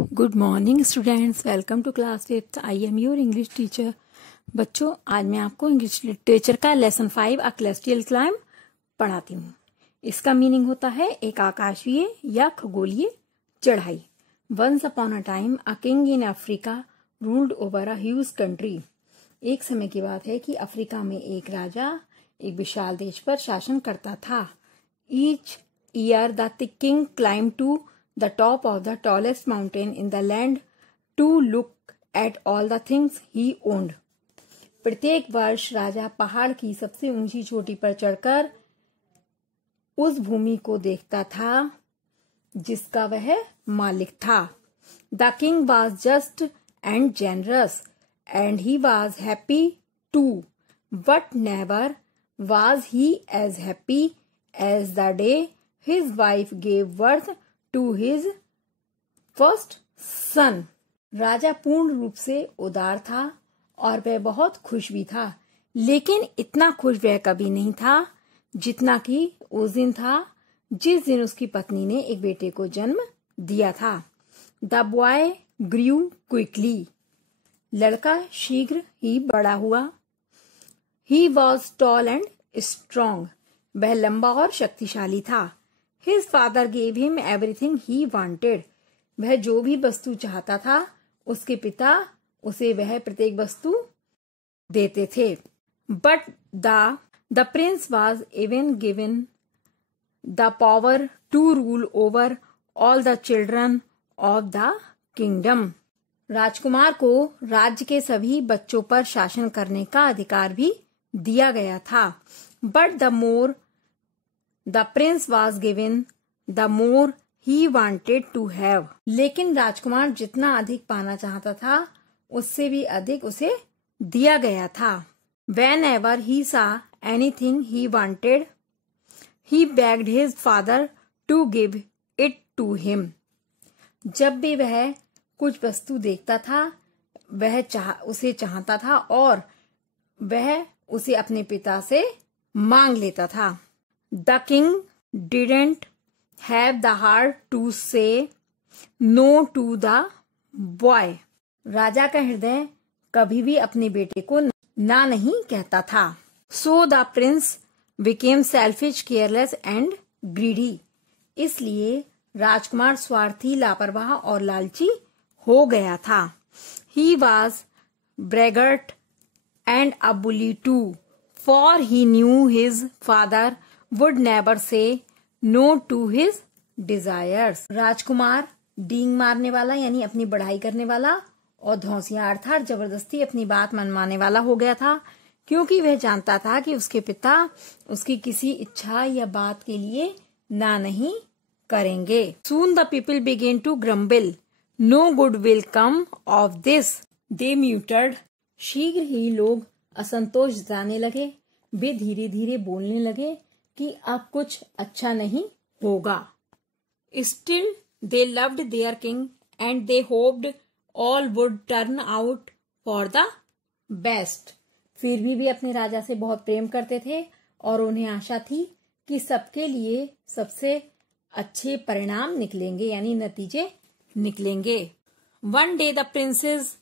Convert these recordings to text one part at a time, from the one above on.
Good morning students, welcome to class 5th। I am your English teacher. बच्चों, आज मैं आपको इंग्लिश लिटरेचर का लेसन 5 अ सेलेस्टियल क्लाइम पढ़ाती हूँ। इसका मीनिंग होता है एक आकाशीय या खगोलीय चढ़ाई। Once upon a time a king in Africa ruled over a huge country. एक समय की बात है कि अफ्रीका में एक राजा एक विशाल देश पर शासन करता था। Each year the king climb to the top of the tallest mountain in the land to look at all the things he owned. प्रत्येक वर्ष राजा पहाड़ की सबसे ऊंची चोटी पर चढ़कर उस भूमि को देखता था जिसका वह मालिक था। The king was just and generous and he was happy too, but never was he as happy as the day his wife gave birth to his first son. राजा पूर्ण रूप से उदार था और वह बहुत खुश भी था, लेकिन इतना खुश वह कभी नहीं था जितना कि उस दिन था जिस दिन उसकी पत्नी ने एक बेटे को जन्म दिया था। The boy grew quickly. लड़का शीघ्र ही बड़ा हुआ। He was tall and strong. वह लंबा और शक्तिशाली था। His father gave him everything he wanted. वह जो भी वस्तु चाहता था उसके पिता उसे वह प्रत्येक वस्तु देते थे। But the prince was even given the power to rule over all the children of the kingdom. राजकुमार को राज्य के सभी बच्चों पर शासन करने का अधिकार भी दिया गया था। But the more The prince was given, the more he wanted to have. लेकिन राजकुमार जितना अधिक पाना चाहता था उससे भी अधिक उसे दिया गया था। Whenever he saw anything he wanted, he begged his father to give it to him. जब भी वह कुछ वस्तु देखता था वह उसे चाहता था और वह उसे अपने पिता से मांग लेता था। The king didn't have the heart to say no to the boy. राजा का हृदय कभी भी अपने बेटे को ना नहीं कहता था। So the prince became selfish, careless and greedy. इसलिए राजकुमार स्वार्थी, लापरवाह और लालची हो गया था। He was braggart and a bully too, for he knew his father would never say no to his desires. राजकुमार डींग मारने वाला यानी अपनी बढ़ाई करने वाला और धौंसिया अर्थात जबरदस्ती अपनी बात मनवाने वाला हो गया था, क्योंकि वह जानता था कि उसके पिता उसकी किसी इच्छा या बात के लिए ना नहीं करेंगे। Soon the people began to grumble. No good will come of this. They muttered. शीघ्र ही लोग असंतोष जताने लगे। वे धीरे धीरे बोलने लगे कि अब कुछ अच्छा नहीं होगा। Still they loved their king and they hoped all would turn out for the best. फिर भी वे अपने राजा से बहुत प्रेम करते थे और उन्हें आशा थी कि सबके लिए सबसे अच्छे परिणाम निकलेंगे यानी नतीजे निकलेंगे। One day the prince's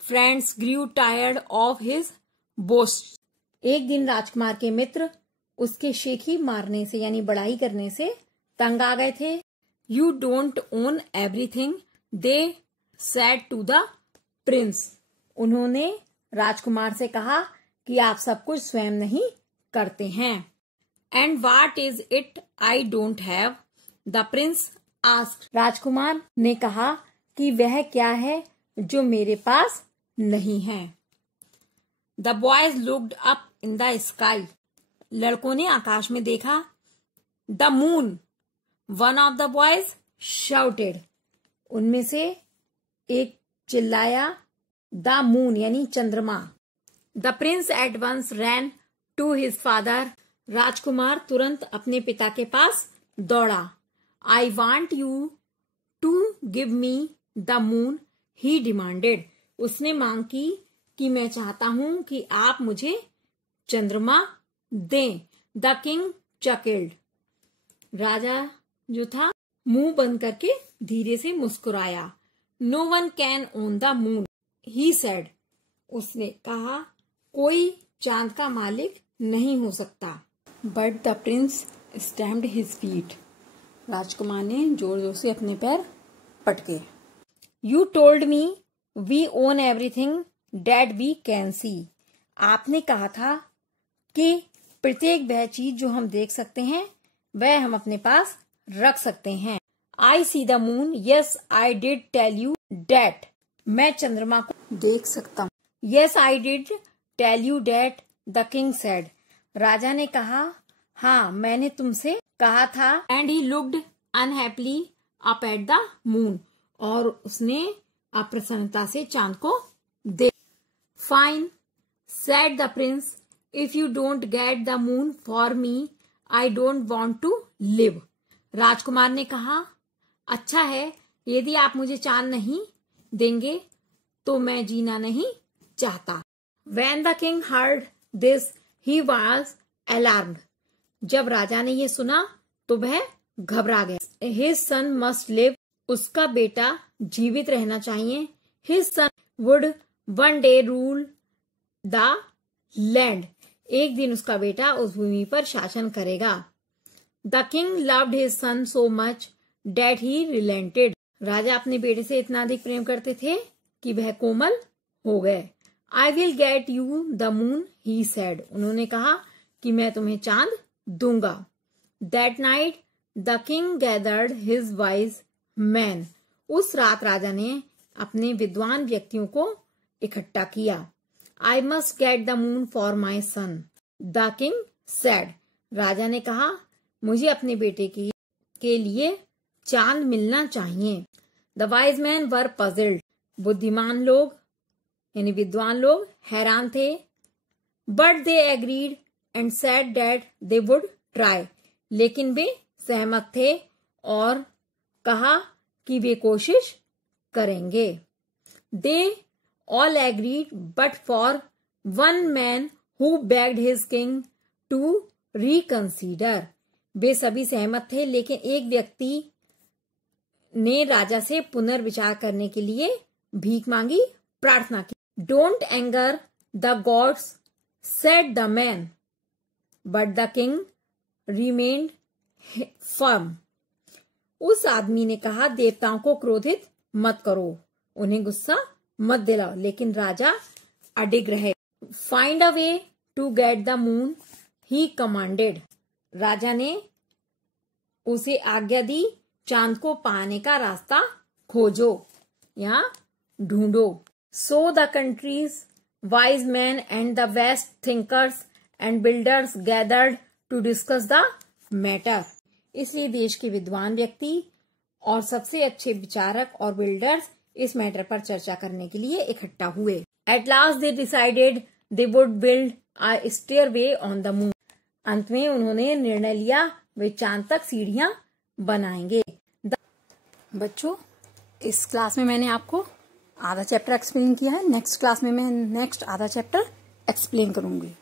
friends grew tired of his boasts. एक दिन राजकुमार के मित्र उसके शेखी मारने से यानी बड़ाई करने से तंग आ गए थे। You don't own everything, they said to the prince. उन्होंने राजकुमार से कहा कि आप सब कुछ स्वयं नहीं करते हैं। And what is it I don't have? The prince asked. राजकुमार ने कहा कि वह क्या है जो मेरे पास नहीं है। The boys looked up in the sky. लड़कों ने आकाश में देखा। The moon, one of the boys shouted. उनमें से एक चिल्लाया, द मून यानी चंद्रमा। The prince at once ran to his father. राजकुमार तुरंत अपने पिता के पास दौड़ा। I want you to give me the moon, he demanded. उसने मांग की कि मैं चाहता हूं कि आप मुझे चंद्रमा दें। The king चकेल्ड। राजा जो था मुंह बंद करके धीरे से मुस्कुराया। No one can own the moon, he said, उसने कहा कोई चांद का मालिक नहीं हो सकता। But the prince stamped his feet, राजकुमार ने जोर जोर से अपने पैर पटके। You told me we own everything that we can see, आपने कहा था कि प्रत्येक वह चीज जो हम देख सकते हैं वह हम अपने पास रख सकते हैं। I see the moon, yes I did tell you that, मैं चंद्रमा को देख सकता हूँ। Yes I did tell you that, the king said, राजा ने कहा हाँ मैंने तुमसे कहा था। And he looked unhappily up at the moon, और उसने अप्रसन्नता से चांद को देख। Fine said the prince, if you don't get the moon for me I don't want to live, राजकुमार ने कहा अच्छा है, यदि आप मुझे चांद नहीं देंगे तो मैं जीना नहीं चाहता। When the king heard this, he was alarmed, जब राजा ने ये सुना तो वह घबरा गया। His son must live, उसका बेटा जीवित रहना चाहिए। His son would one day rule the land, एक दिन उसका बेटा उस भूमि पर शासन करेगा। The king loved his son so much that he relented, राजा अपने बेटे से इतना अधिक प्रेम करते थे कि वह कोमल हो गए। I will get you the moon, he said, उन्होंने कहा कि मैं तुम्हें चांद दूंगा। That night the king gathered his wise men, उस रात राजा ने अपने विद्वान व्यक्तियों को इकट्ठा किया। I must get the moon for my son, the king said, राजा ने कहा मुझे अपने बेटे के लिए चांद मिलना चाहिए। The wise men were puzzled, बुद्धिमान लोग यानी विद्वान लोग हैरान थे। But they agreed and said that they would try, लेकिन वे सहमत थे और कहा कि वे कोशिश करेंगे। They all agreed but for one man who begged his king to reconsider, वे सभी सहमत थे लेकिन एक व्यक्ति ने राजा से पुनर्विचार करने के लिए भीख मांगी, प्रार्थना की। Don't anger the gods, said the man, but the king remained firm, उस आदमी ने कहा देवताओं को क्रोधित मत करो, उन्हें गुस्सा मत दिलाओ, लेकिन राजा अडिग रहे। Find a way to get the moon, he commanded, राजा ने उसे आज्ञा दी चांद को पाने का रास्ता खोजो या ढूंढो। So the country's wise men and the best thinkers and builders gathered to discuss the matter, इसलिए देश के विद्वान व्यक्ति और सबसे अच्छे विचारक और बिल्डर्स इस मैटर पर चर्चा करने के लिए इकट्ठा हुए। At last they decided they would build a stairway on the moon, अंत में उन्होंने निर्णय लिया वे चांद तक सीढ़ियां बनाएंगे। बच्चों इस क्लास में मैंने आपको आधा चैप्टर एक्सप्लेन किया है, नेक्स्ट क्लास में मैं नेक्स्ट आधा चैप्टर एक्सप्लेन करूंगी।